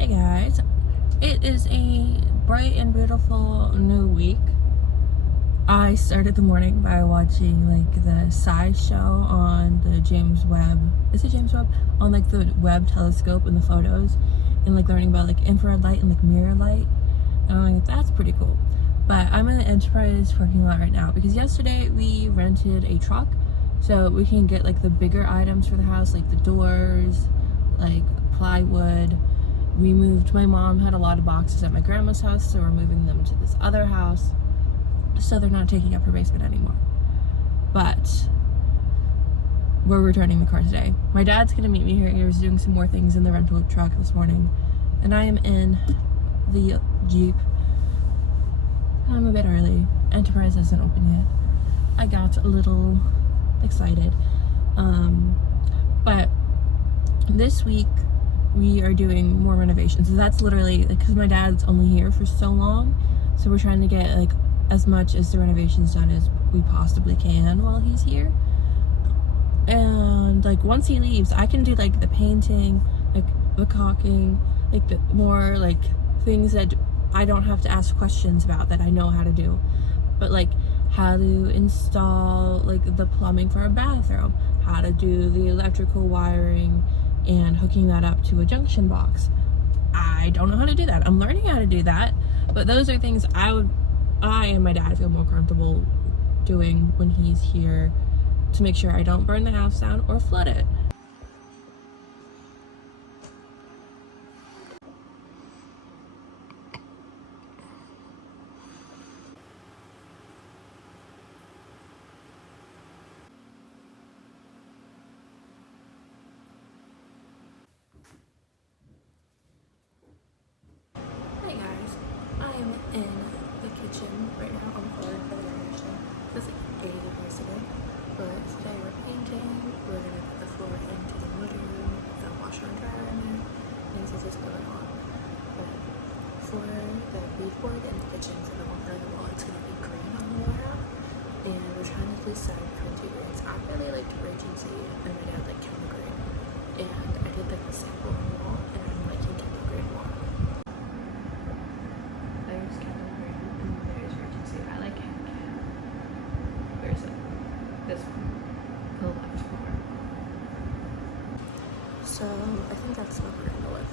Hey guys, it is a bright and beautiful new week. I started the morning by watching like the sci show on the James Webb. Is it James Webb? On like the Webb telescope and the photos, and like learning about like infrared light and like mirror light. And I'm like, that's pretty cool. But I'm in the Enterprise parking lot right now because yesterday we rented a truck so we can get like the bigger items for the house, like the doors, like plywood. My mom had a lot of boxes at my grandma's house, so we're moving them to this other house so they're not taking up her basement anymore. But we're returning the car today. My dad's gonna meet me here. He was doing some more things in the rental truck this morning, and I am in the Jeep. I'm a bit early. Enterprise isn't open yet. I got a little excited. But this week we are doing more renovations. So that's literally like, because my dad's only here for so long, so we're trying to get like as much as the renovations done as we possibly can while he's here. And like once he leaves, I can do like the painting, like the caulking, like the more like things that I don't have to ask questions about, that I know how to do. But like how to install like the plumbing for a bathroom, how to do the electrical wiring and hooking that up to a junction box. I don't know how to do that. I'm learning how to do that, but those are things I and my dad feel more comfortable doing when he's here, to make sure I don't burn the house down or flood it. Hey guys, I am in the kitchen right now. I'm calling for the renovation. This is like 80 degrees today, but today we're painting. We're gonna put the floor into the living room, the washer and dryer in there. Things are just going on. But for the beadboard in the kitchen, for the one part of the wall, it's gonna be green on the wall half, and we're trying to decide between two greens. I really liked Regency, and my dad liked Kettle Green, and I did like the sample on the wall, and I'm liking Kettle Green more. There's Kettle Green and there's Regency. I like Cat. Where's it? This one. The left more. So I think that's what we're gonna go with.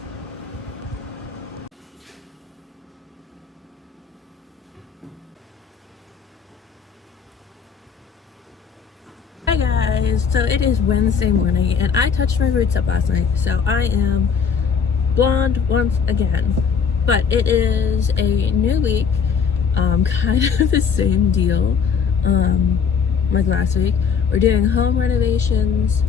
Hi guys, so it is Wednesday morning and I touched my roots up last night, so I am blonde once again. But it is a new week, kind of the same deal like last week. We're doing home renovations.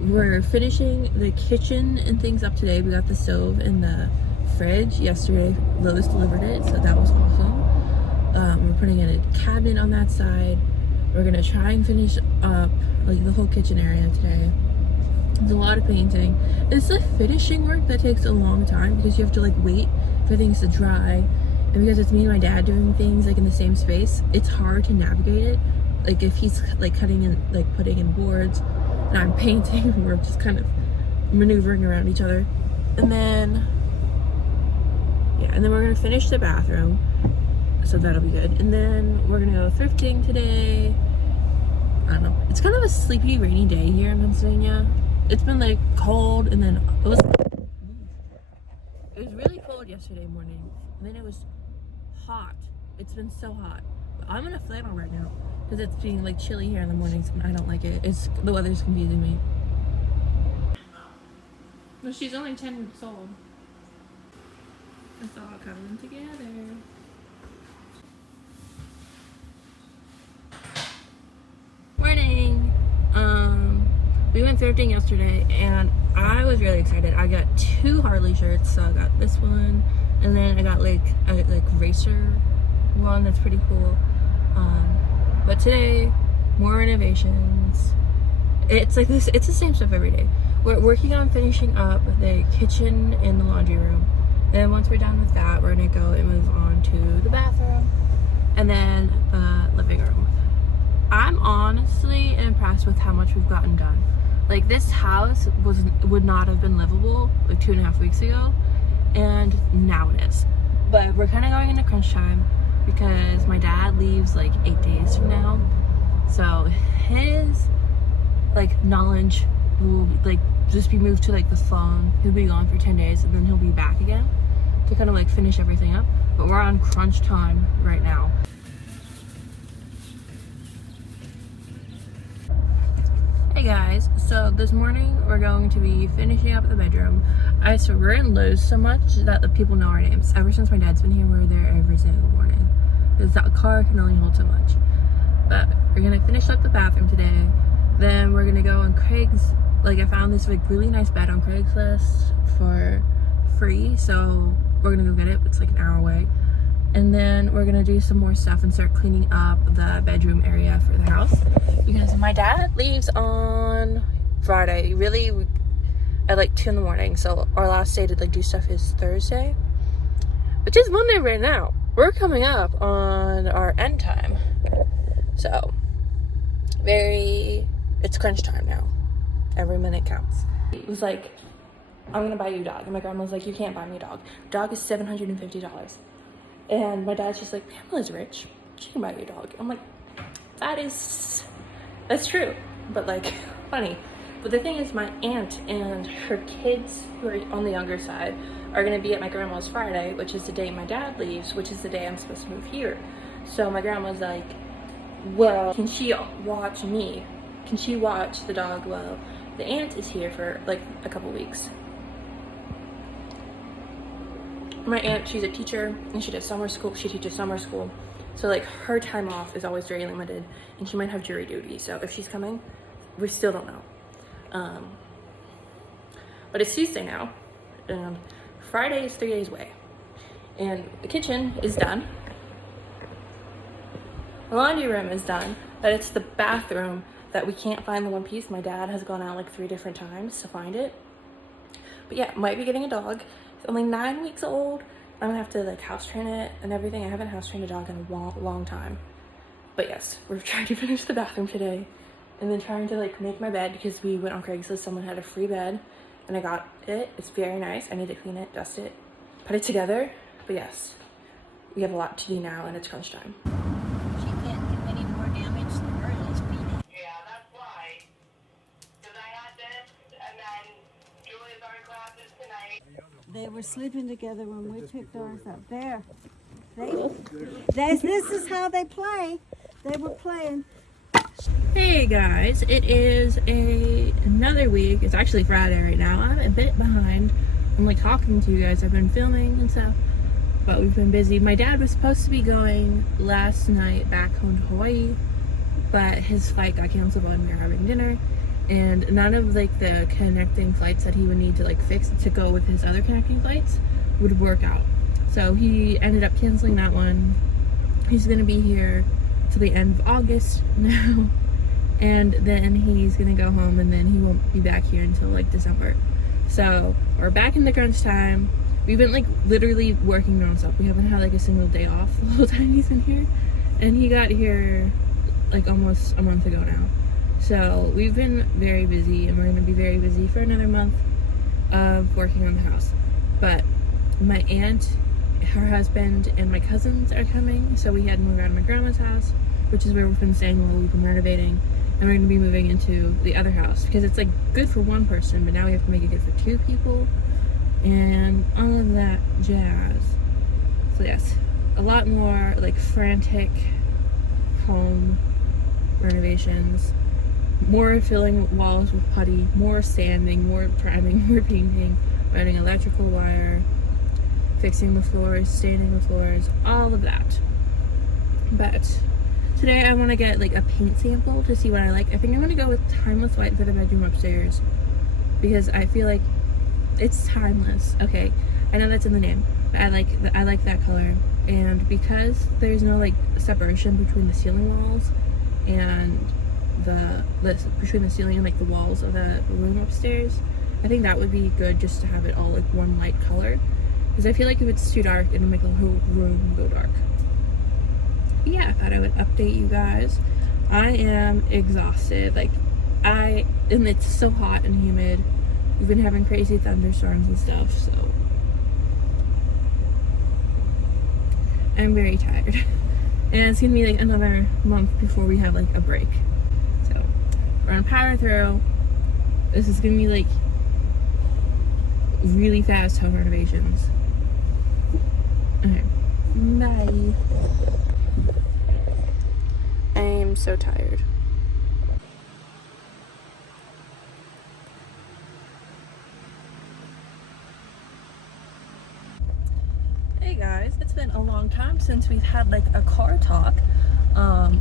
We're finishing the kitchen and things up today. We got the stove and the fridge yesterday. Lowe's delivered it, so that was awesome. We're putting in a cabinet on that side. We're gonna try and finish up like the whole kitchen area today. There's a lot of painting. It's the finishing work that takes a long time because you have to like wait for things to dry, and because it's me and my dad doing things like in the same space, it's hard to navigate it. Like if he's like cutting in, like putting in boards, and I'm painting, we're just kind of maneuvering around each other. And then we're gonna finish the bathroom, so that'll be good. And then we're gonna go thrifting today. I don't know, it's kind of a sleepy, rainy day here in Pennsylvania. It's been like cold, and then it was really cold yesterday morning, and then it was hot. It's been so hot. But I'm in a flannel right now because it's being like chilly here in the mornings, and I don't like it. The weather's confusing me. Well, she's only 10 weeks old. It's all coming together. Morning. We went thrifting yesterday and I was really excited. I got 2 Harley shirts, so I got this one, and then I got like a racer one that's pretty cool. But today, more renovations. It's like this. It's the same stuff every day. We're working on finishing up the kitchen and the laundry room. Then once we're done with that, we're gonna go and move on to the bathroom and then the living room. I'm honestly impressed with how much we've gotten done. Like, this house would not have been livable like 2.5 weeks ago, and now it is. But we're kind of going into crunch time because my dad leaves like 8 days from now, so his like knowledge will like just be moved to like the phone. He'll be gone for 10 days and then he'll be back again to kind of like finish everything up. But we're on crunch time right now. Hey guys, so this morning we're going to be finishing up the bedroom. So we're in Lowe's so much that the people know our names. Ever since my dad's been here, we're there every single morning because that car can only hold so much. But we're gonna finish up the bathroom today. Then we're gonna go on Craig's. Like, I found this like really nice bed on Craigslist for free, so we're gonna go get it. It's like an hour away. And then we're gonna do some more stuff and start cleaning up the bedroom area for the house because my dad leaves on Friday, really at like 2 in the morning. So our last day to like do stuff is Thursday, which is Monday right now. We're coming up on our end time, so it's crunch time now. Every minute counts. It was like, I'm gonna buy you a dog, and my grandma was like, you can't buy me a dog. Dog is $750. And my dad's just like, Pamela's rich, she can buy you a dog. I'm like, that's true, but like funny. But the thing is, my aunt and her kids, who are on the younger side, are gonna be at my grandma's Friday, which is the day my dad leaves, which is the day I'm supposed to move here. So my grandma's like, well, can she watch me? Can she watch the dog while the aunt is here for like a couple weeks? My aunt, she's a teacher and she does summer school. She teaches summer school, so like her time off is always very limited, and she might have jury duty. So if she's coming, we still don't know. But it's Tuesday now, and Friday is 3 days away, and the kitchen is done. The laundry room is done, but it's the bathroom that we can't find the one piece. My dad has gone out like 3 different times to find it. But yeah, might be getting a dog. It's only 9 weeks old. I'm gonna have to like house train it and everything. I haven't house trained a dog in a long time. But yes, we're trying to finish the bathroom today, and then trying to like make my bed because we went on Craigslist. Someone had a free bed and I got it. It's very nice. I need to clean it, dust it, put it together. But yes, we have a lot to do now and it's crunch time. She can't do any more damage than her is beating. Yeah, that's why. Because I had this, and then Julia's art classes tonight. They were sleeping together when we picked ours up. There. This is how they play. They were playing. Hey guys, it is another week. It's actually Friday right now. I'm a bit behind. I'm like talking to you guys. I've been filming and stuff, but we've been busy. My dad was supposed to be going last night back home to Hawaii, but his flight got canceled when we were having dinner, and none of like the connecting flights that he would need to like fix to go with his other connecting flights would work out. So he ended up canceling that one. He's gonna be here till the end of August now, and then he's gonna go home, and then he won't be back here until like December. So we're back in the crunch time. We've been like literally working nonstop. We haven't had like a single day off the whole time he's been here, and he got here like almost a month ago now. So we've been very busy, and we're gonna be very busy for another month of working on the house. But my aunt, her husband, and my cousins are coming, so we had moved out of my grandma's house, which is where we've been staying while we've been renovating, and we're gonna be moving into the other house because it's like good for one person, but now we have to make it good for 2 people and all of that jazz. So yes, a lot more like frantic home renovations, more filling walls with putty, more sanding, more priming, more painting, running electrical wire, fixing the floors, staining the floors, all of that. But today I want to get like a paint sample to see what I like. I think I'm going to go with Timeless White for the bedroom upstairs because I feel like it's timeless. Okay, I know that's in the name, but I like that color. And because there's no like separation between the ceiling walls and between the ceiling and like the walls of the room upstairs, I think that would be good just to have it all like one light color, because I feel like if it's too dark it'll make the whole room go dark. But yeah, I thought I would update you guys. I am exhausted, and it's so hot and humid. We've been having crazy thunderstorms and stuff, so I'm very tired. And it's gonna be like another month before we have like a break. So we're gonna power through. This is gonna be like really fast home renovations. Okay. Bye. I am so tired. Hey guys, it's been a long time since we've had like a car talk.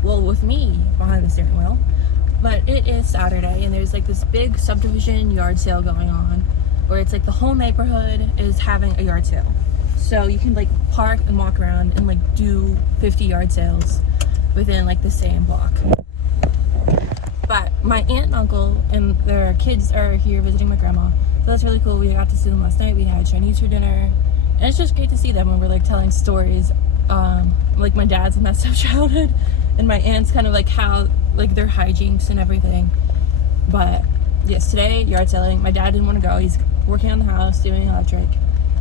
Well, with me behind the steering wheel. But it is Saturday and there's like this big subdivision yard sale going on where it's like the whole neighborhood is having a yard sale. So you can like park and walk around and like do 50 yard sales within like the same block. But my aunt and uncle and their kids are here visiting my grandma. So that's really cool. We got to see them last night. We had Chinese for dinner. And it's just great to see them when we're like telling stories. Like my dad's messed up childhood and my aunt's kind of like how like their hijinks and everything. But yes, today yard selling. My dad didn't want to go. He's working on the house, doing electric.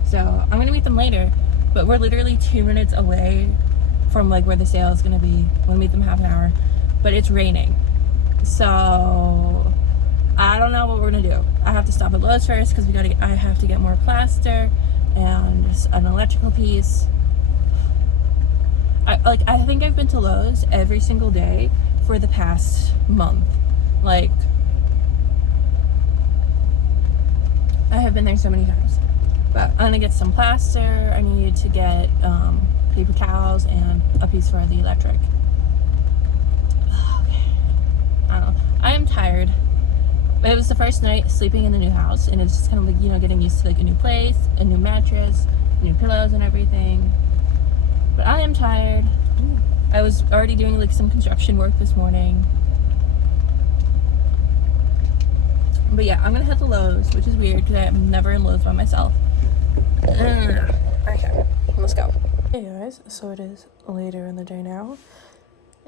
So I'm gonna meet them later. But we're literally 2 minutes away from like where the sale is gonna be. We'll meet them half an hour. But it's raining. So I don't know what we're gonna do. I have to stop at Lowe's first because I have to get more plaster and an electrical piece. I think I've been to Lowe's every single day for the past month. Like, I have been there so many times. But I'm gonna get some plaster. I need to get paper towels and a piece for the electric. Okay. I don't know. I am tired. It was the first night sleeping in the new house, and it's just kind of like, you know, getting used to like a new place, a new mattress, new pillows and everything. But I am tired. I was already doing like some construction work this morning. But yeah, I'm gonna head to Lowe's, which is weird because I'm never in Lowe's by myself. Okay, let's go. Hey guys, so it is later in the day now,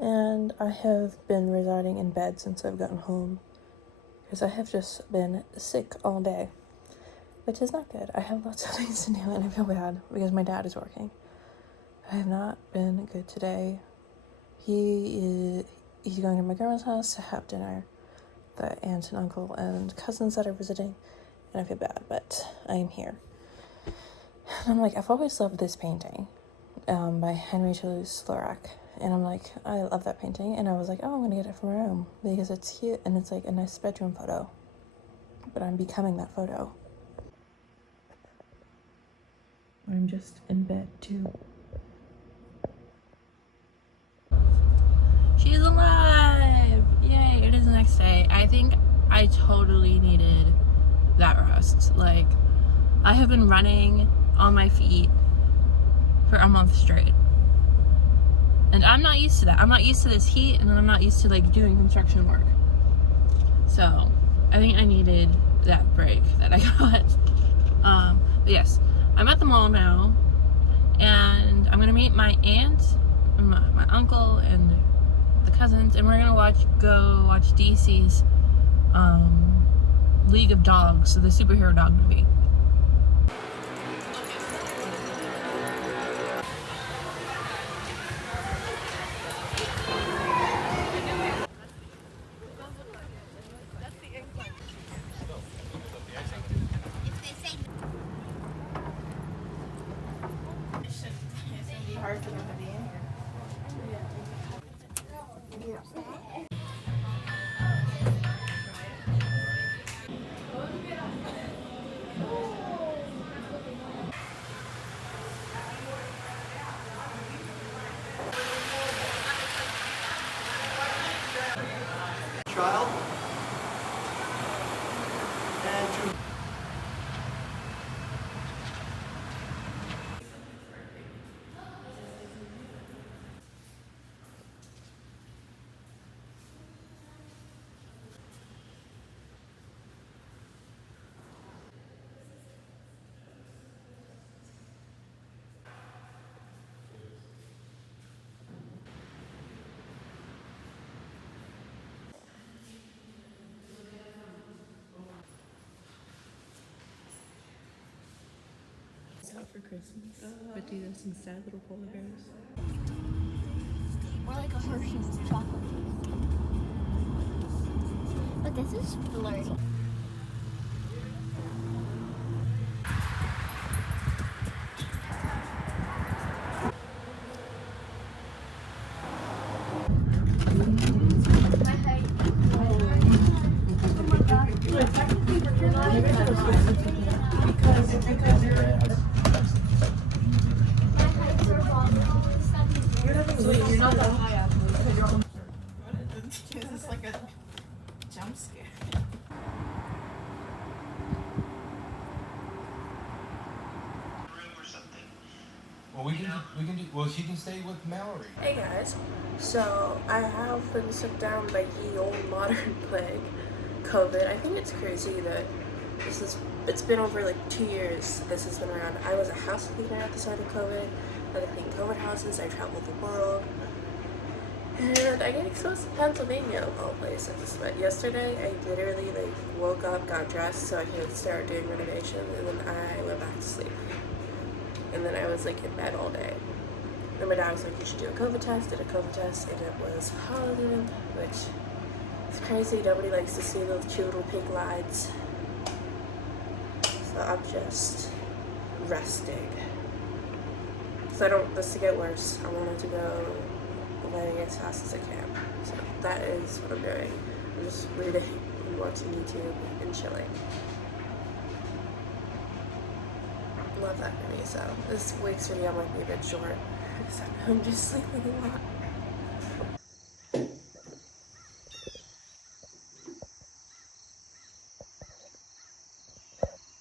and I have been residing in bed since I've gotten home because I have just been sick all day, which is not good. I have lots of things to do and I feel bad because my dad is working. I have not been good today. He's going to my grandma's house to have dinner, the aunt and uncle and cousins that are visiting, and I feel bad, but I am here. And I'm like, I've always loved this painting by Henry Toulouse-Lautrec, and I'm like, I love that painting, and I was like, oh, I'm gonna get it for my room because it's cute and it's like a nice bedroom photo, but I'm becoming that photo. I'm just in bed too. She's alive! Yay, it is the next day. I think I totally needed that rest. Like, I have been running on my feet for a month straight. And I'm not used to that. I'm not used to this heat, and I'm not used to like doing construction work. So I think I needed that break that I got. But yes, I'm at the mall now, and I'm gonna meet my aunt, and my uncle, and the cousins, and we're gonna go watch DC's League of Dogs, so the superhero dog movie. Child and to out for Christmas, but do this in sad little polar bears. More like a Hershey's chocolate. But this is blurry. You're not that high up. This is like a jump scare. Room or something. Well, we can do. Well, she can stay with Mallory. Hey guys, so I have been struck down by ye old modern plague, COVID. I think it's crazy that it's been over like 2 years this has been around. I was a house cleaner at the start of COVID. I cleaned COVID houses, I traveled the world. And I get exposed to Pennsylvania of all places. But yesterday I literally like woke up, got dressed so I could start doing renovations, and then I went back to sleep. And then I was like in bed all day. And my dad was like, you should do a COVID test. Did a COVID test, and it was positive, which is crazy. Nobody likes to see those cute little pink lines. So I'm just resting. So I don't want this to get worse. I wanted to go away as fast as I can. So that is what I'm doing. I'm just reading and watching YouTube and chilling. Love that for me. So this week's video might be a bit short because I'm just sleeping a lot.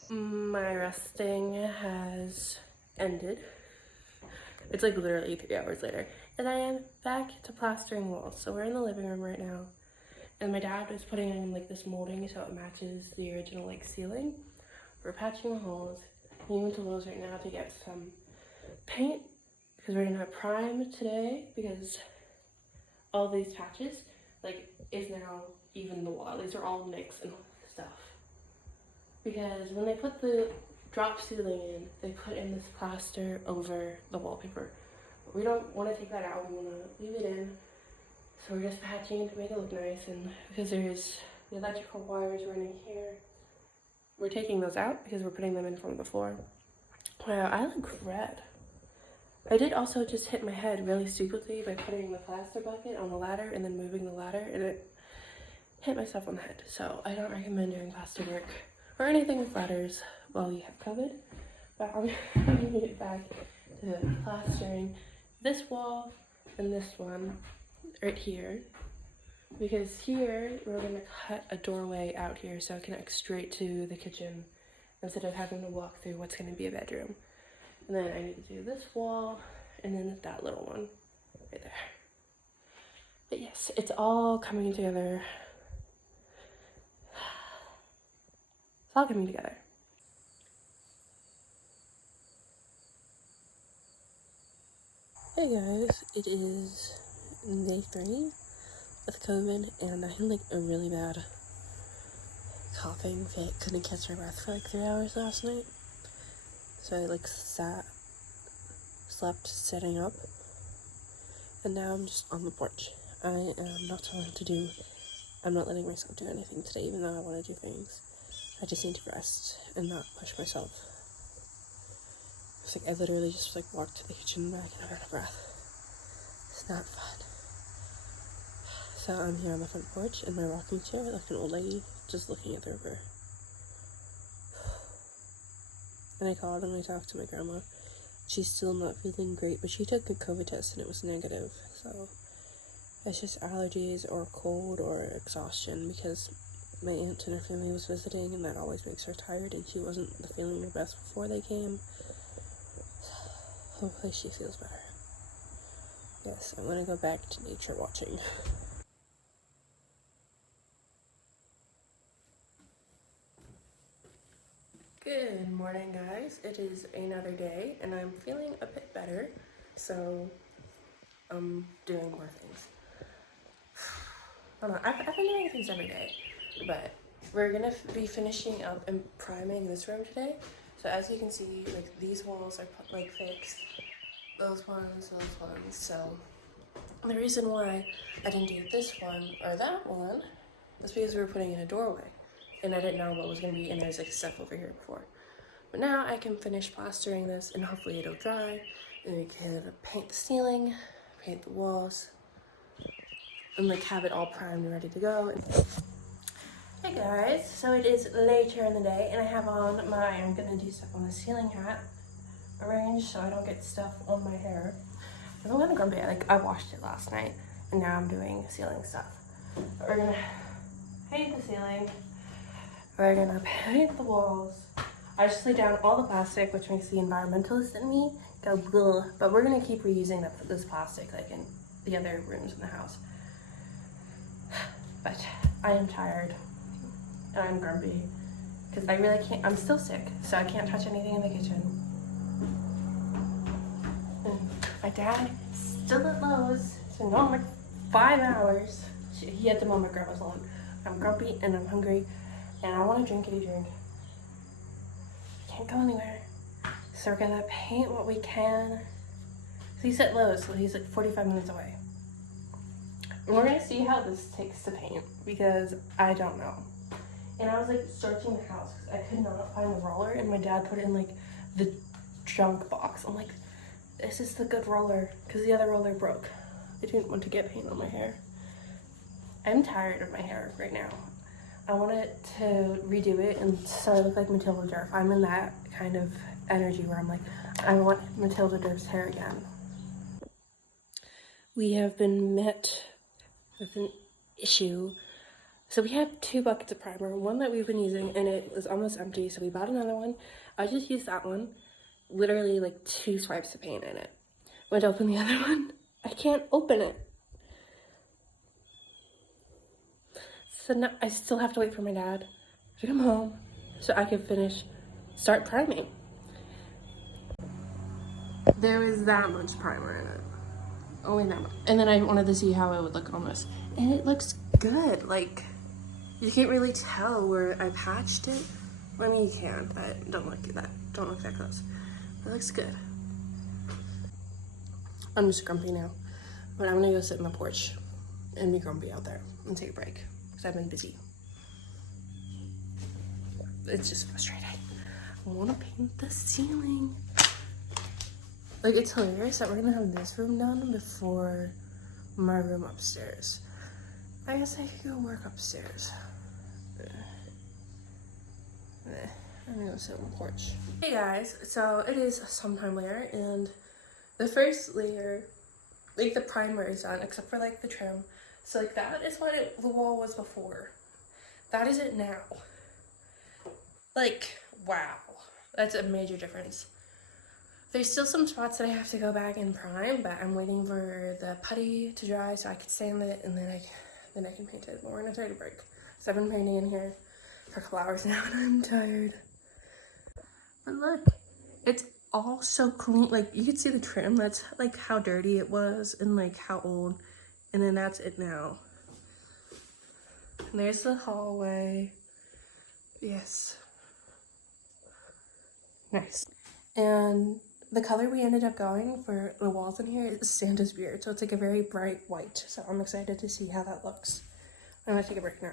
My resting has ended. It's like literally 3 hours later. And I am back to plastering walls. So we're in the living room right now. And my dad was putting in like this molding so it matches the original like ceiling. We're patching the holes. We went to Lowe's right now to get some paint because we're gonna prime today because all these patches like is now even the wall. These are all nicks and stuff. Because when they put the drop ceiling in, they put in this plaster over the wallpaper. But we don't want to take that out, we want to leave it in. So we're just patching to make it look nice, and because there's the electrical wires running here, we're taking those out because we're putting them in from the floor. Wow, I look red. I did also just hit my head really stupidly by putting the plaster bucket on the ladder and then moving the ladder, and it hit myself on the head. So I don't recommend doing plaster work or anything with ladders while you have COVID. But I'm going to get back to plastering this wall and this one right here, because here we're going to cut a doorway out here so it connects straight to the kitchen instead of having to walk through what's going to be a bedroom. And then I need to do this wall and then that little one right there. But yes, it's all coming together. It's all coming together. Hey guys, it is day 3 with COVID, and I had like a really bad coughing fit. Couldn't catch my breath for like 3 hours last night. So I like slept sitting up, and now I'm just on the porch. I am not I'm not letting myself do anything today, even though I want to do things. I just need to rest and not push myself. It's like I literally just like walked to the kitchen and back and I'm out of breath. It's not fun. So I'm here on the front porch in my rocking chair like an old lady, just looking at the river. And I called and I talked to my grandma. She's still not feeling great, but she took a COVID test and it was negative. So it's just allergies or cold or exhaustion, because my aunt and her family was visiting, and that always makes her tired, and she wasn't feeling the best before they came. So hopefully she feels better. Yes, I'm gonna go back to nature watching. Good morning, guys. It is another day, and I'm feeling a bit better, so I'm doing more things. I don't know, I've been doing things every day, but we're gonna be finishing up and priming this room today. So as you can see, like these walls are like fixed, those ones. So the reason why I didn't do this one or that one is because we were putting in a doorway, and I didn't know what was gonna be, and there's like stuff over here before. But now I can finish plastering this, and hopefully it'll dry, and we can paint the ceiling, paint the walls, and like have it all primed and ready to go. Hey guys, so it is later in the day, and I have on I'm gonna do stuff on the ceiling hat arranged so I don't get stuff on my hair. I'm kind of grumpy. Like, I washed it last night, and now I'm doing ceiling stuff. We're gonna paint the ceiling. We're gonna paint the walls. I just laid down all the plastic, which makes the environmentalist in me go bleh. But we're gonna keep reusing this plastic, like in the other rooms in the house. But I am tired, and I'm grumpy, because I really can't, I'm still sick, so I can't touch anything in the kitchen. And my dad is still at Lowe's. It's been gone like 5 hours. He had to mow my grandma's lawn. I'm grumpy and I'm hungry and I want to drink a drink. Can't go anywhere. So we're gonna paint what we can. So he's at Lowe's, so he's like 45 minutes away. And we're gonna see how this takes to paint, because I don't know. And I was like searching the house because I could not find the roller, and my dad put it in like the junk box. I'm like, this is the good roller, because the other roller broke. I didn't want to get paint on my hair. I'm tired of my hair right now. I want it to redo it and so I look like Matilda Durf. I'm in that kind of energy where I'm like, I want Matilda Durf's hair again. We have been met with an issue. So we have 2 buckets of primer, one that we've been using and it was almost empty, so we bought another one. I just used that one, literally like 2 swipes of paint in it. Went to open the other one, I can't open it. So now I still have to wait for my dad to come home so I can start priming. There was that much primer in it. Only that much. And then I wanted to see how it would look on this. And it looks good. Like, you can't really tell where I patched it. Well, I mean, you can, but don't look at that. Don't look that close. It looks good. I'm just grumpy now. But I'm gonna go sit on the porch and be grumpy out there and take a break. I've been busy. It's just frustrating. I want to paint the ceiling. Like, it's hilarious that we're gonna have this room done before my room upstairs. I guess I could go work upstairs. I'm gonna go sit on the porch. Hey guys, so it is sometime later, and the first layer, like the primer is done, except for like the trim. So like that is what the wall was before. That is it now. Like, wow. That's a major difference. There's still some spots that I have to go back and prime, but I'm waiting for the putty to dry so I can sand it and then I can paint it. But we're gonna try to break. So I've been painting in here for a couple hours now and I'm tired. But look, it's all so clean. Like, you can see the trim. That's like how dirty it was and like how old. And then that's it now. And there's the hallway. Yes. Nice. And the color we ended up going for the walls in here is Santa's beard. So it's like a very bright white. So I'm excited to see how that looks. I'm gonna take a break now.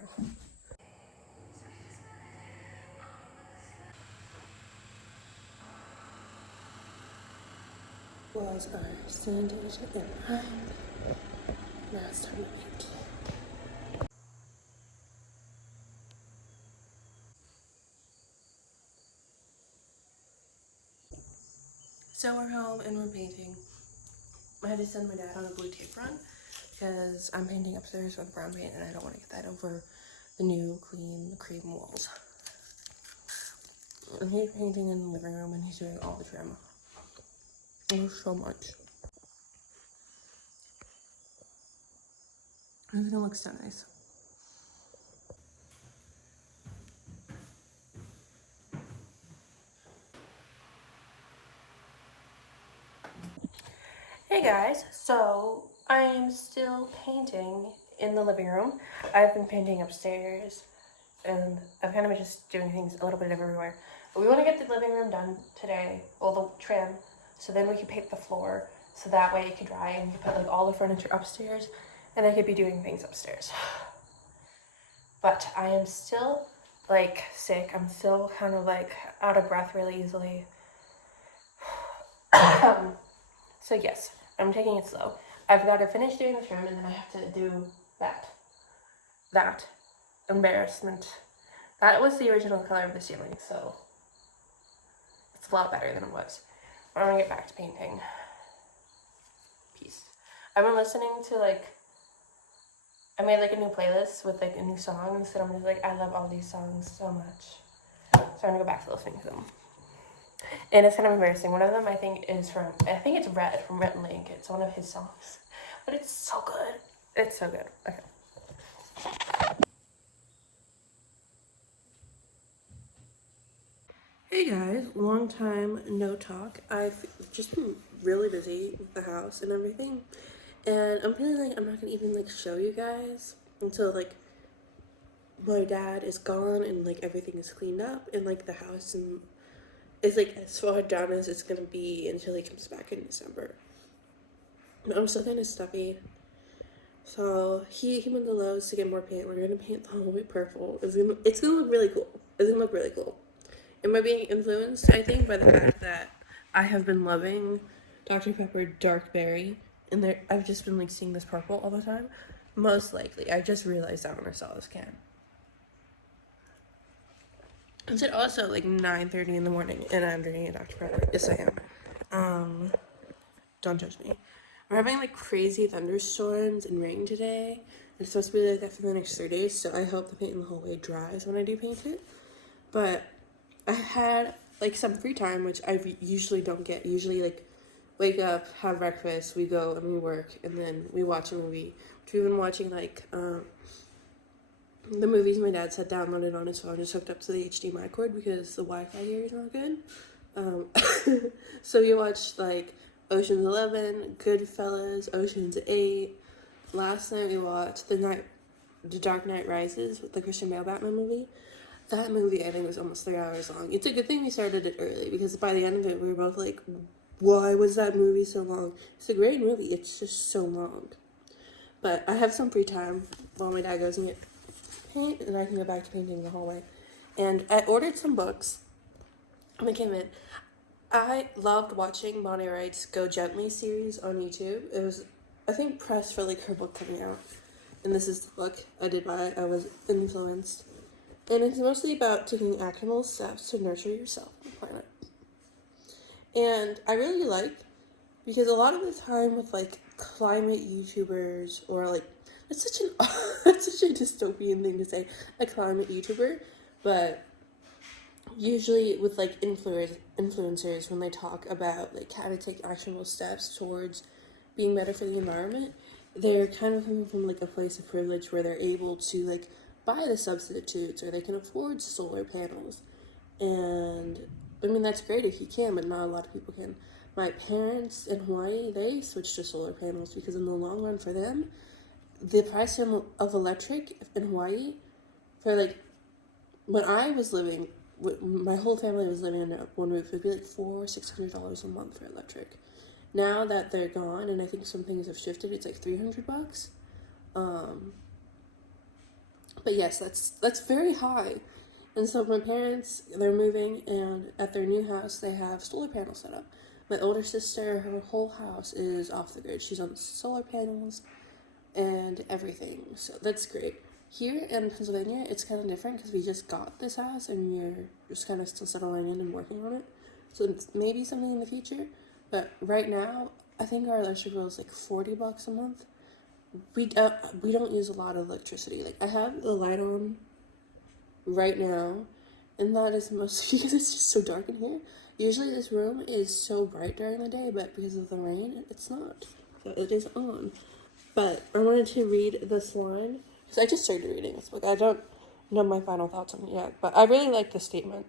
Walls are sanded and primed. Now it's time to paint. So we're home and we're painting. I had to send my dad on a blue tape run because I'm painting upstairs with brown paint and I don't want to get that over the new clean cream walls. And he's painting in the living room and he's doing all the trim. There's so much. It's gonna look so nice. Hey guys, so I'm still painting in the living room. I've been painting upstairs and I've kind of been just doing things a little bit everywhere. But we want to get the living room done today, all the trim, so then we can paint the floor, so that way it can dry and we can put like all the furniture upstairs, and I could be doing things upstairs. But I am still like sick. I'm still kind of like out of breath really easily. So yes, I'm taking it slow. I've got to finish doing the trim and then I have to do that embarrassment. That was the original color of the ceiling, so it's a lot better than it was. I'm gonna get back to painting. Peace. I've been listening to like, I made like a new playlist with like a new songs, and I'm just like, I love all these songs so much. So I'm gonna go back to listening to them. And it's kind of embarrassing. One of them I think it's Red from Rhett and Link. It's one of his songs. But it's so good. It's so good. Okay. Hey guys, long time no talk. I've just been really busy with the house and everything. And I'm feeling like I'm not gonna even like show you guys until like my dad is gone and like everything is cleaned up and like the house and is like as far done as it's gonna be until he comes back in December. But I'm still kind of stuffy. So he went to Lowe's to get more paint. We're gonna paint the hallway purple. It's gonna look really cool. It's gonna look really cool. Am I being influenced, I think, by the fact that I have been loving Dr. Pepper Dark Berry, and I've just been like seeing this purple all the time? Most likely. I just realized that when I saw this can. It's also like 9:30 in the morning, and I'm drinking a Dr. Pepper. Yes, I am. Don't judge me. We're having like crazy thunderstorms and rain today. It's supposed to be like that for the next 3 days, so I hope the paint in the hallway dries when I do paint it. But I had like some free time, which I usually don't get. Usually like wake up, have breakfast, we go and we work, and then we watch a movie. Which we've been watching like the movies my dad's had downloaded on his phone, just hooked up to the HDMI cord because the Wi-Fi here is not good. So we watched like Ocean's 11, Goodfellas, Ocean's 8. Last night we watched The Dark Knight Rises, with the Christian Bale Batman movie. That movie, I think, was almost 3 hours long. It's a good thing we started it early, because by the end of it, we were both like, why was that movie so long? It's a great movie. It's just so long. But I have some free time while my dad goes and get paint, and I can go back to painting the hallway. And I ordered some books when I came in. I loved watching Bonnie Wright's Go Gently series on YouTube. It was, I think, press for like her book coming out. And this is the book I did buy. I was influenced. And it's mostly about taking actionable steps to nurture yourself on the planet. And I really like, because a lot of the time with like climate YouTubers, or like, it's such a dystopian thing to say, a climate YouTuber, but usually with like influencers, when they talk about like how to take actionable steps towards being better for the environment, they're kind of coming from like a place of privilege where they're able to like buy the substitutes, or they can afford solar panels. And I mean, that's great if you can, but not a lot of people can. My parents in Hawaii, they switched to solar panels because in the long run for them, the price of electric in Hawaii, for like, when I was living, my whole family was living under one roof, it'd be like $400-600 a month for electric. Now that they're gone, and I think some things have shifted, it's like $300. But yes, that's very high. And so my parents, they're moving, and at their new house, they have solar panels set up. My older sister, her whole house is off the grid. She's on solar panels and everything. So that's great. Here in Pennsylvania, it's kind of different because we just got this house and we're just kind of still settling in and working on it. So it's maybe something in the future. But right now, I think our electric bill is like $40 a month. We don't use a lot of electricity. Like, I have the light on right now, and that is mostly because it's just so dark in here. Usually this room is so bright during the day, but because of the rain, it's not. So it is on. But I wanted to read this line, because I just started reading this book. I don't know my final thoughts on it yet, but I really like this statement.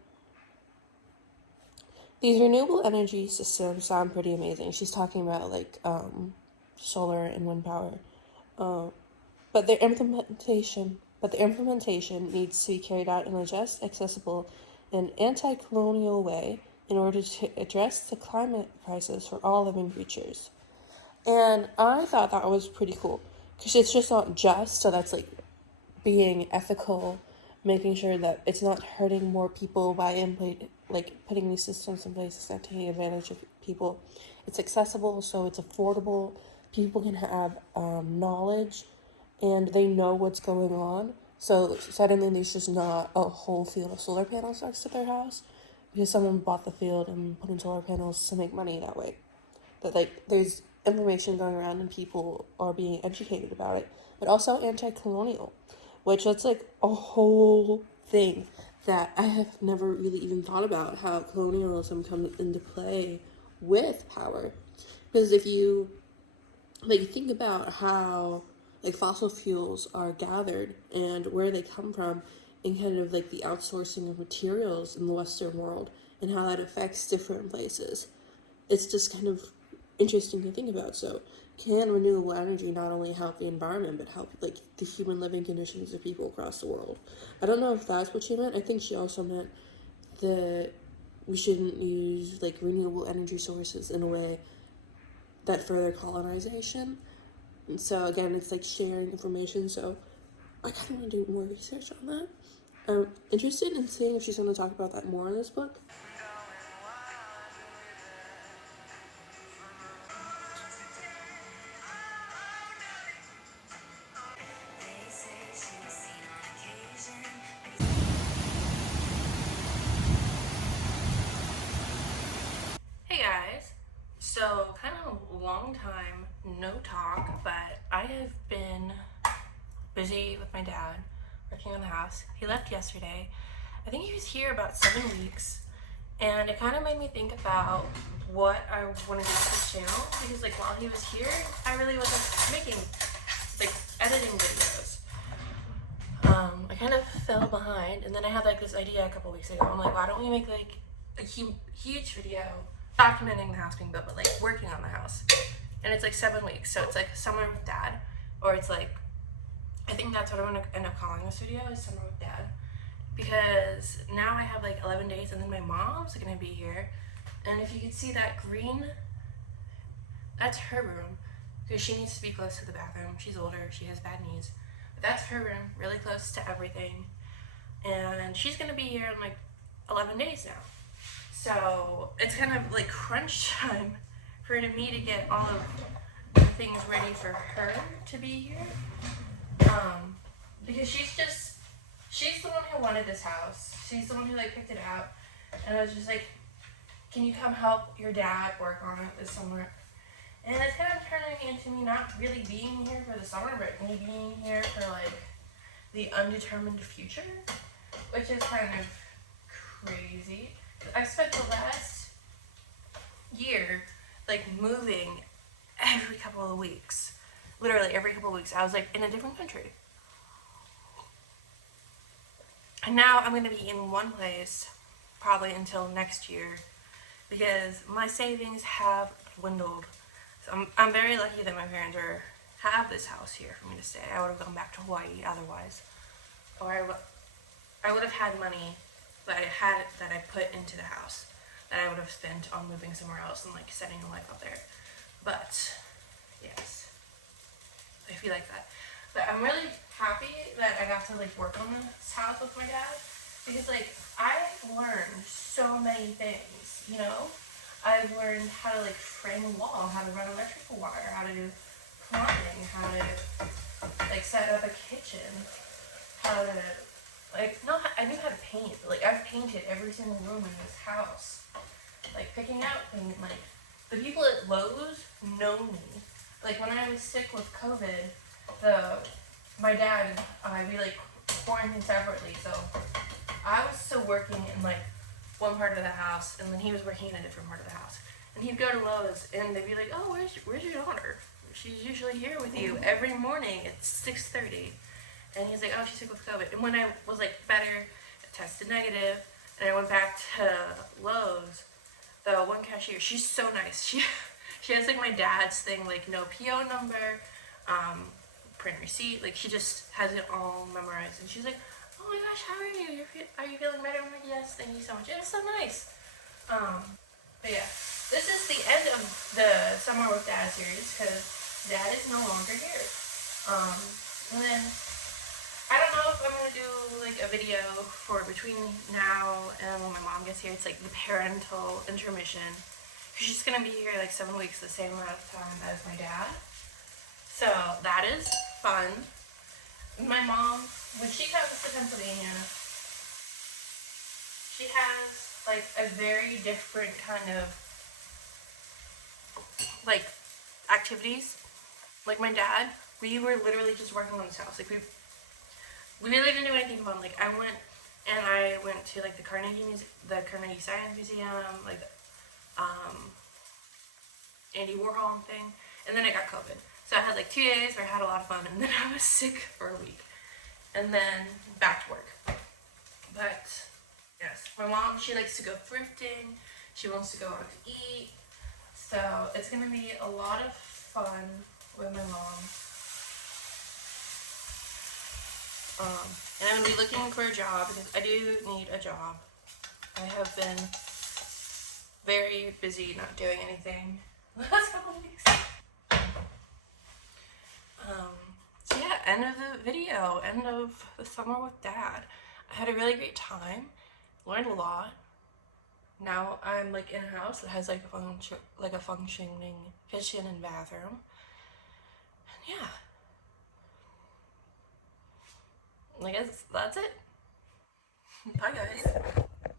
These renewable energy systems sound pretty amazing. She's talking about like solar and wind power. But their implementation needs to be carried out in a just, accessible, an anti-colonial way in order to address the climate crisis for all living creatures. And I thought that was pretty cool because it's just not just, so that's like being ethical, making sure that it's not hurting more people by putting these systems in place. It's not taking advantage of people. It's accessible, so it's affordable. People can have knowledge, and they know what's going on. So suddenly there's just not a whole field of solar panels next to their house because someone bought the field and put in solar panels to make money that way. That there's information going around and people are being educated about it, but also anti-colonial, which that's like a whole thing that I have never really even thought about, how colonialism comes into play with power. Because if you think about how fossil fuels are gathered and where they come from, and kind of the outsourcing of materials in the Western world and how that affects different places, it's just kind of interesting to think about. So can renewable energy not only help the environment but help the human living conditions of people across the world? I don't know if that's what she meant. I think she also meant that we shouldn't use renewable energy sources in a way that further colonization. And so again, it's sharing information. So I kind of want to do more research on that. I'm interested in seeing if she's going to talk about that more in this book. Hey guys, so kind of a long time no talk, but I have been busy with my dad working on the house. He left yesterday. I think he was here about 7 weeks, and it kind of made me think about what I want to do with this channel, because while he was here I really wasn't making editing videos. I kind of fell behind, and then I had this idea a couple weeks ago. I'm like, why don't we make a huge video documenting the house being built, but working on the house. And it's 7 weeks, so it's summer with dad, or it's I think that's what I'm gonna end up calling this video, is summer with dad, because now I have 11 days, and then my mom's gonna be here. And if you could see that green, that's her room, because she needs to be close to the bathroom. She's older, she has bad knees, but that's her room, really close to everything. And she's gonna be here in 11 days now. So it's kind of crunch time for me to get all of the things ready for her to be here. Because she's the one who wanted this house. She's the one who picked it out. And I was just can you come help your dad work on it this summer? And it's kind of turning into me not really being here for the summer, but me being here for the undetermined future, which is kind of crazy. I spent the last year moving every couple of weeks. Literally every couple of weeks I was in a different country. And now I'm going to be in one place probably until next year, because my savings have dwindled. So I'm very lucky that my parents have this house here for me to stay. I would have gone back to Hawaii otherwise, or I would have had money that I put into the house that I would have spent on moving somewhere else and setting a life up there. But yes, I feel like that. But I'm really happy that I got to work on this house with my dad, because I've learned so many things, I've learned how to frame a wall, how to run electrical wire, how to do plumbing, how to set up a kitchen, how to I knew how to paint, but I've painted every single room in this house. Picking out things, the people at Lowe's know me. When I was sick with COVID, my dad and I, we quarantined separately, so I was still working in one part of the house, and then he was working in a different part of the house. And he'd go to Lowe's, and they'd be like, oh, where's your daughter? She's usually here with you every morning at 6:30. And he's like, oh, she's sick with COVID. And when I was better, I tested negative, and I went back to Lowe's, the one cashier, she's so nice. She has my dad's thing, no PO number, print receipt, she just has it all memorized. And she's like, oh, my gosh, how are you? Are you feeling better? I'm like, yes, thank you so much. It was so nice. But yeah, this is the end of the Summer with Dad series because Dad is no longer here. And then I don't know if I'm gonna do like a video for between now and when my mom gets here. It's like the parental intermission. She's gonna be here like 7 weeks, the same amount of time as my dad. So that is fun. My mom, when she comes to Pennsylvania, she has like a very different kind of like activities. Like my dad, we were literally just working on this house. Like we really didn't do anything fun. Like I went to like the Carnegie Science Museum, like Andy Warhol thing, and then I got COVID. So I had like 2 days where I had a lot of fun, and then I was sick for a week, and then back to work. But yes, my mom, she likes to go thrifting. She wants to go out to eat. So it's gonna be a lot of fun with my mom. And I'm gonna be looking for a job because I do need a job. I have been very busy not doing anything the last couple of weeks. So yeah, end of the video, end of the Summer with Dad. I had a really great time, learned a lot. Now I'm like in a house that has like a functioning kitchen and bathroom. And yeah. I guess that's it. Bye guys.